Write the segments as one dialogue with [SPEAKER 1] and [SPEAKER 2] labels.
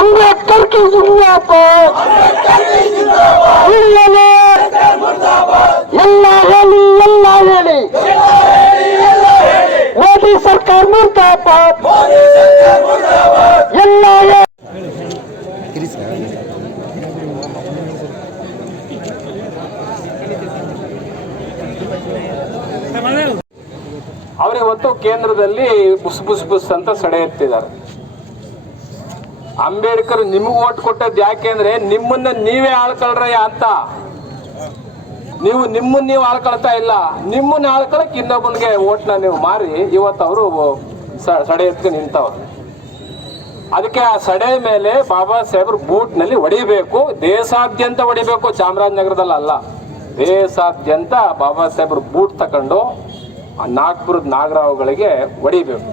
[SPEAKER 1] अंबेडकर की जिंदाबाद जिंदाबाद ಎಲ್ಲ ಹೇಳಿ ಎಲ್ಲ ಹೇಳಿ. ಮೋದಿ ಸರ್ಕಾರ ಮುರ್ದಾಬಾದ್. ಎಲ್ಲ ಅವರೇ
[SPEAKER 2] ಅವರಿವತ್ತು ಕೇಂದ್ರದಲ್ಲಿ ಬುಸ್ ಬುಸ್ ಬುಸ್ ಅಂತ ಸಡೆ ಎತ್ತಿದ್ದಾರೆ. ಅಂಬೇಡ್ಕರ್ ನಿಮಗೆ ಓಟ್ ಕೊಟ್ಟದ್ದು ಯಾಕೆಂದ್ರೆ ನಿಮ್ಮನ್ನ ನೀವೇ ಆಳ್ಕೊಳ್ರಯ್ಯ ಅಂತ. ನೀವು ನಿಮ್ಮನ್ನ ನೀವು ಆಳ್ಕೊಳ್ತಾ ಇಲ್ಲ, ನಿಮ್ಮನ್ನ ಆಳ್ಕೊಳಕ್ ಇನ್ನೊಬ್ಬನಿಗೆ ಓಟ್ನ ನೀವು ಮಾರಿ, ಇವತ್ತು ಅವರು ಸಡೆ ಎತ್ತಿ ನಿಂತವ್ರು. ಅದಕ್ಕೆ ಆ ಸಡೆ ಮೇಲೆ ಬಾಬಾ ಸಾಹೇಬ್ರು ಬೂಟ್ನಲ್ಲಿ ಹೊಡಿಬೇಕು, ದೇಶಾದ್ಯಂತ ಹೊಡಿಬೇಕು, ಚಾಮರಾಜನಗರದಲ್ಲಿ ಅಲ್ಲ. ದೇಶಾದ್ಯಂತ ಬಾಬಾ ಸಾಹೇಬ್ರು ಬೂಟ್ ತಕೊಂಡು ಆ ನಾಗ್ಪುರದ ನಾಗರಾವ್ಗಳಿಗೆ ಹೊಡಿಬೇಕು.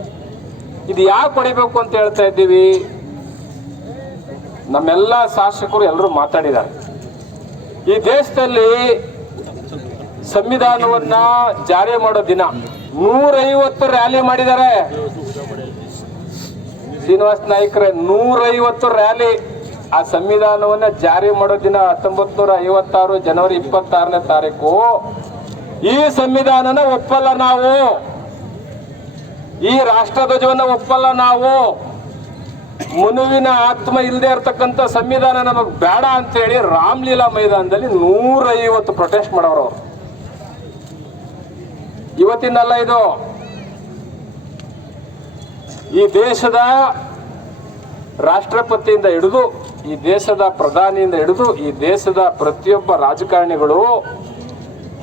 [SPEAKER 2] ಇದು ಯಾಕೆ ಹೊಡಿಬೇಕು ಅಂತ ಹೇಳ್ತಾ ಇದ್ದೀವಿ? ನಮ್ಮೆಲ್ಲ ಶಾಸಕರು ಎಲ್ಲರೂ ಮಾತಾಡಿದ್ದಾರೆ. ಈ ದೇಶದಲ್ಲಿ ಸಂವಿಧಾನವನ್ನ ಜಾರಿ ಮಾಡೋ ದಿನ. ನೂರೈವತ್ತು ರ್ಯಾಲಿ ಮಾಡಿದ್ದಾರೆ. ಶ್ರೀನಿವಾಸ ನಾಯ್ಕರೇ, ನೂರೈವತ್ತು ರ್ಯಾಲಿ ಆ ಸಂವಿಧಾನವನ್ನ ಜಾರಿ ಮಾಡೋ ದಿನ ಹತ್ತೊಂಬತ್ ನೂರ ಐವತ್ತಾರು ಜನವರಿ ಇಪ್ಪತ್ತಾರನೇ ತಾರೀಕು. ಈ ಸಂವಿಧಾನನ ಒಪ್ಪಲ್ಲ ನಾವು. ಈ ರಾಷ್ಟ್ರಧ್ವಜವನ್ನ ಒಪ್ಪಲ್ಲ ನಾವು. ಮನುವಿನ ಆತ್ಮ ಇಲ್ಲದೆ ಇರ್ತಕ್ಕಂಥ ಸಂವಿಧಾನ ನಮಗೆ ಬೇಡ ಅಂತೇಳಿ ರಾಮ್ಲೀಲಾ ಮೈದಾನದಲ್ಲಿ ನೂರೈವತ್ತು ಪ್ರೊಟೆಸ್ಟ್ ಮಾಡೋರು ಅವ್ರು. ಇವತ್ತಿನಲ್ಲ ಇದು. ಈ ದೇಶದ ರಾಷ್ಟ್ರಪತಿಯಿಂದ ಹಿಡಿದು, ಈ ದೇಶದ ಪ್ರಧಾನಿಯಿಂದ ಹಿಡಿದು, ಈ ದೇಶದ ಪ್ರತಿಯೊಬ್ಬ ರಾಜಕಾರಣಿಗಳು,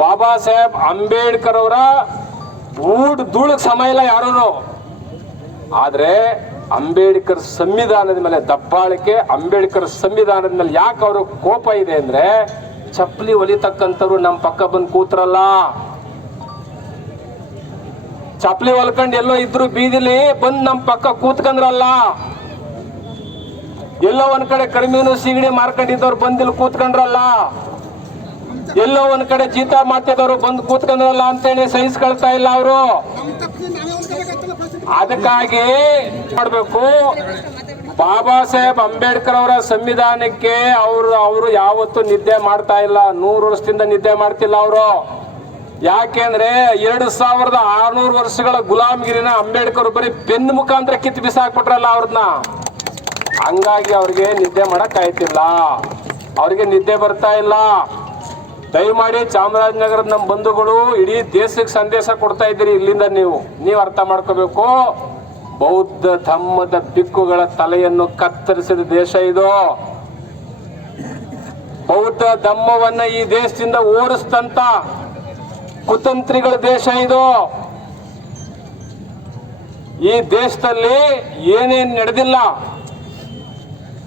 [SPEAKER 2] ಬಾಬಾ ಸಾಹೇಬ್ ಅಂಬೇಡ್ಕರ್ ಅವರ ಊಡ್ ಧೂಳಕ್ ಸಮಯ ಇಲ್ಲ ಯಾರೂ ಆದ್ರೆ ಅಂಬೇಡ್ಕರ್ ಸಂವಿಧಾನದ ಮೇಲೆ ದಬ್ಬಾಳಿಕೆ, ಅಂಬೇಡ್ಕರ್ ಸಂವಿಧಾನದ ಮೇಲೆ ಯಾಕೆ ಅವರು ಕೋಪ ಇದೆ ಅಂದ್ರೆ, ಚಪ್ಪಲಿ ಒಲಿತಕ್ಕಂಥವ್ರು ನಮ್ಮ ಪಕ್ಕ ಬಂದು ಕೂತ್ರಲ್ಲ. ಚಪ್ಪಲಿ ಹೊಲ್ಕೊಂಡು ಎಲ್ಲೋ ಇದ್ರು ಬೀದಿಲಿ ಬಂದ್ ನಮ್ ಪಕ್ಕ ಕೂತ್ಕಂದ್ರಲ್ಲ. ಎಲ್ಲೋ ಒಂದ್ ಕಡೆ ಕಡಿಮೆನು ಸಿಗಡಿ ಮಾರ್ಕೊಂಡಿದ್ದವ್ರು ಬಂದಿಲ್ ಕೂತ್ಕೊಂಡ್ರಲ್ಲ. ಎಲ್ಲೋ ಒಂದ್ ಕಡೆ ಜೀತ ಮಾಡ್ತಿದ್ದವ್ರು ಬಂದು ಕೂತ್ಕೊಂಡ್ರಲ್ಲ ಅಂತೇಳಿ ಸಹಿಸ್ಕೊಳ್ತಾ ಇಲ್ಲ ಅವರು. ಅದಕ್ಕಾಗಿ ಮಾಡ್ಬೇಕು. ಬಾಬಾ ಸಾಹೇಬ್ ಅಂಬೇಡ್ಕರ್ ಅವರ ಸಂವಿಧಾನಕ್ಕೆ ಅವರು ಅವರು ಯಾವತ್ತೂ ನಿದ್ದೆ ಮಾಡ್ತಾ ಇಲ್ಲ. ನೂರು ವರ್ಷದಿಂದ ನಿದ್ದೆ ಮಾಡ್ತಿಲ್ಲ ಅವರು. ಯಾಕೆಂದ್ರೆ ಎರಡು ಸಾವಿರದ ಆರ್ನೂರು ವರ್ಷಗಳ ಗುಲಾಮಗಿರಿನ ಅಂಬೇಡ್ಕರ್ ಬರೀ ಪೆನ್ ಮುಖಾಂತರ ಕಿತ್ತು ಬಿಸಾಕ್ಬಿಟ್ರಲ್ಲ ಅವ್ರನ್ನ ಹಂಗಾಗಿ ಅವ್ರಿಗೆ ನಿದ್ದೆ ಮಾಡಕ್ ಆಯ್ತಿಲ್ಲ. ಅವ್ರಿಗೆ ನಿದ್ದೆ ಬರ್ತಾ ಇಲ್ಲ. ದಯಮಾಡಿ ಚಾಮರಾಜನಗರದ ನಮ್ಮ ಬಂಧುಗಳು ಇಡೀ ದೇಶಕ್ಕೆ ಸಂದೇಶ ಕೊಡ್ತಾ ಇದ್ದೀರಿ ಇಲ್ಲಿಂದ ನೀವು. ನೀವು ಅರ್ಥ ಮಾಡ್ಕೋಬೇಕು. ಬೌದ್ಧ ಧಮ್ಮದ ದಿಕ್ಕುಗಳ ತಲೆಯನ್ನು ಕತ್ತರಿಸಿದ ದೇಶ ಇದು. ಬೌದ್ಧ ಧಮ್ಮವನ್ನ ಈ ದೇಶದಿಂದ ಓಡಿಸ್ತಂತ ಕುತಂತ್ರಿಗಳ ದೇಶ ಇದು. ಈ ದೇಶದಲ್ಲಿ ಏನೇನ್ ನಡೆದಿಲ್ಲ.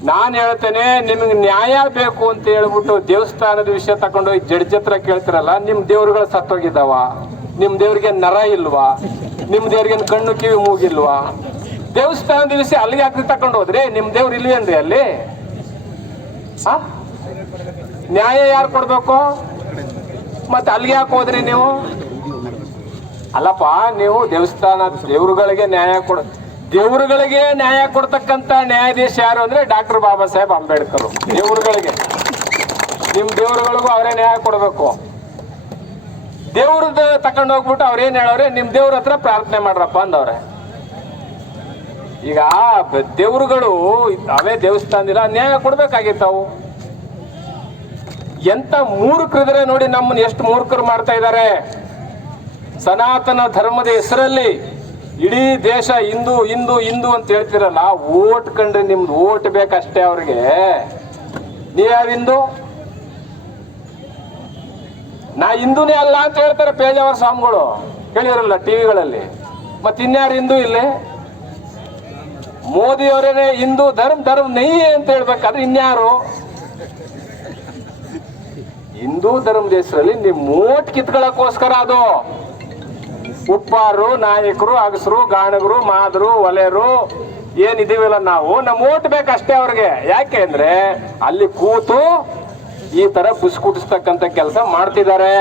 [SPEAKER 2] ನಾನು ಹೇಳ್ತೇನೆ, ನಿಮಗೆ ನ್ಯಾಯ ಬೇಕು ಅಂತ ಹೇಳ್ಬಿಟ್ಟು ದೇವಸ್ಥಾನದ ವಿಷಯ ತಕೊಂಡು ಜಡ್ಜ್ ಹತ್ರ ಕೇಳ್ತಿರಲ್ಲ, ನಿಮ್ ದೇವ್ರುಗಳು ಸತ್ತೋಗಿದ್ದಾವ. ನಿಮ್ ದೇವ್ರಿಗೆ ನರ ಇಲ್ವಾ? ನಿಮ್ ದೇವ್ರಿಗೆ ಕಣ್ಣು ಕಿವಿ ಮೂಗಿಲ್ವಾ? ದೇವಸ್ಥಾನದ ವಿಷಯ ಅಲ್ಲಿಗೆ ಹಾಕಿ ತಕೊಂಡು ಹೋದ್ರಿ? ನಿಮ್ ದೇವ್ರು ಇಲ್ವೇನ್ರಿ ಅಲ್ಲಿ? ನ್ಯಾಯ ಯಾರು ಕೊಡ್ಬೇಕು? ಮತ್ತೆ ಅಲ್ಲಿಗೆ ಯಾಕೆ ಹೋದ್ರಿ ನೀವು? ಅಲ್ಲಪ್ಪ, ನೀವು ದೇವಸ್ಥಾನ, ದೇವರುಗಳಿಗೆ ನ್ಯಾಯ ಕೊಡ, ದೇವರುಗಳಿಗೆ ನ್ಯಾಯ ಕೊಡ್ತಕ್ಕಂತ ನ್ಯಾಯಾಧೀಶ ಯಾರು ಅಂದ್ರೆ ಡಾಕ್ಟರ್ ಬಾಬಾ ಸಾಹೇಬ್ ಅಂಬೇಡ್ಕರ್. ದೇವರುಗಳಿಗೆ. ನಿಮ್ ದೇವರುಗಳಿಗೂ ಅವರೇ ನ್ಯಾಯ ಕೊಡಬೇಕು. ದೇವ್ರದ್ದು ತಕೊಂಡು ಹೋಗ್ಬಿಟ್ಟು ಅವ್ರೇನ್ ಹೇಳವ್ರೆ ನಿಮ್ ದೇವ್ರ ಹತ್ರ ಪ್ರಾರ್ಥನೆ ಮಾಡ್ರಪ್ಪ ಅಂದವ್ರೆ. ಈಗ ದೇವ್ರುಗಳು, ಅವೇ ದೇವಸ್ಥಾನದಿಲ್ಲ ನ್ಯಾಯ ಕೊಡ್ಬೇಕಾಗಿತ್ತವು ಎಂತ ಮೂರ್ಖರಿದ್ರೆ ನೋಡಿ ನಮ್ಮನ್ನ ಎಷ್ಟು ಮೂರ್ಖರು ಮಾಡ್ತಾ ಇದ್ದಾರೆ. ಸನಾತನ ಧರ್ಮದ ಹೆಸರಲ್ಲಿ ಇಡೀ ದೇಶ ಹಿಂದೂ ಹಿಂದೂ ಹಿಂದೂ ಅಂತ ಹೇಳ್ತಿರಲ್ಲ, ಓಟ್ ಕಂಡ್ರೆ ನಿಮ್ದು ಓಟ್ ಬೇಕಷ್ಟೇ ಅವ್ರಿಗೆ. ನೀವ್ಯಾವ ಹಿಂದೂ? ನಾ ಹಿಂದೂನೇ ಅಲ್ಲ ಅಂತ ಹೇಳ್ತಾರೆ ಪೇಜಾವರ ಸ್ವಾಮಿಗಳು. ಕೇಳಿರಲ್ಲ ಟಿವಿಗಳಲ್ಲಿ. ಮತ್ತೆ ಇನ್ಯಾರು ಹಿಂದೂ ಇಲ್ಲಿ? ಮೋದಿ ಅವರೇನೆ ಹಿಂದೂ ಧರ್ಮ ಧರ್ಮ ನೈ ಅಂತ ಹೇಳ್ಬೇಕಾದ್ರೆ ಇನ್ಯಾರು? ಹಿಂದೂ ಧರ್ಮದ ಹೆಸರಲ್ಲಿ ನಿಮ್ ಮೂವತ್ ಕಿತ್ಕೊಳ್ಳೋಕೋಸ್ಕರ ಅದು. ಉಪ್ಪಾರು, ನಾಯಕರು, ಅಗಸರು, ಗಾಣಗರು, ಮಾದರು, ಒಲೆರು ಏನಿದೀವಲ್ಲ ನಾವು. ನಮ್ಮ ಓಟ್ ಬೇಕಷ್ಟೇ ಅವ್ರಿಗೆ. ಯಾಕೆ ಅಂದ್ರೆ ಅಲ್ಲಿ ಕೂತು ಈ ತರ ಬುಸ್ ಕುಟಿಸ್ತಕ್ಕಂತ ಕೆಲಸ ಮಾಡ್ತಿದ್ದಾರೆ.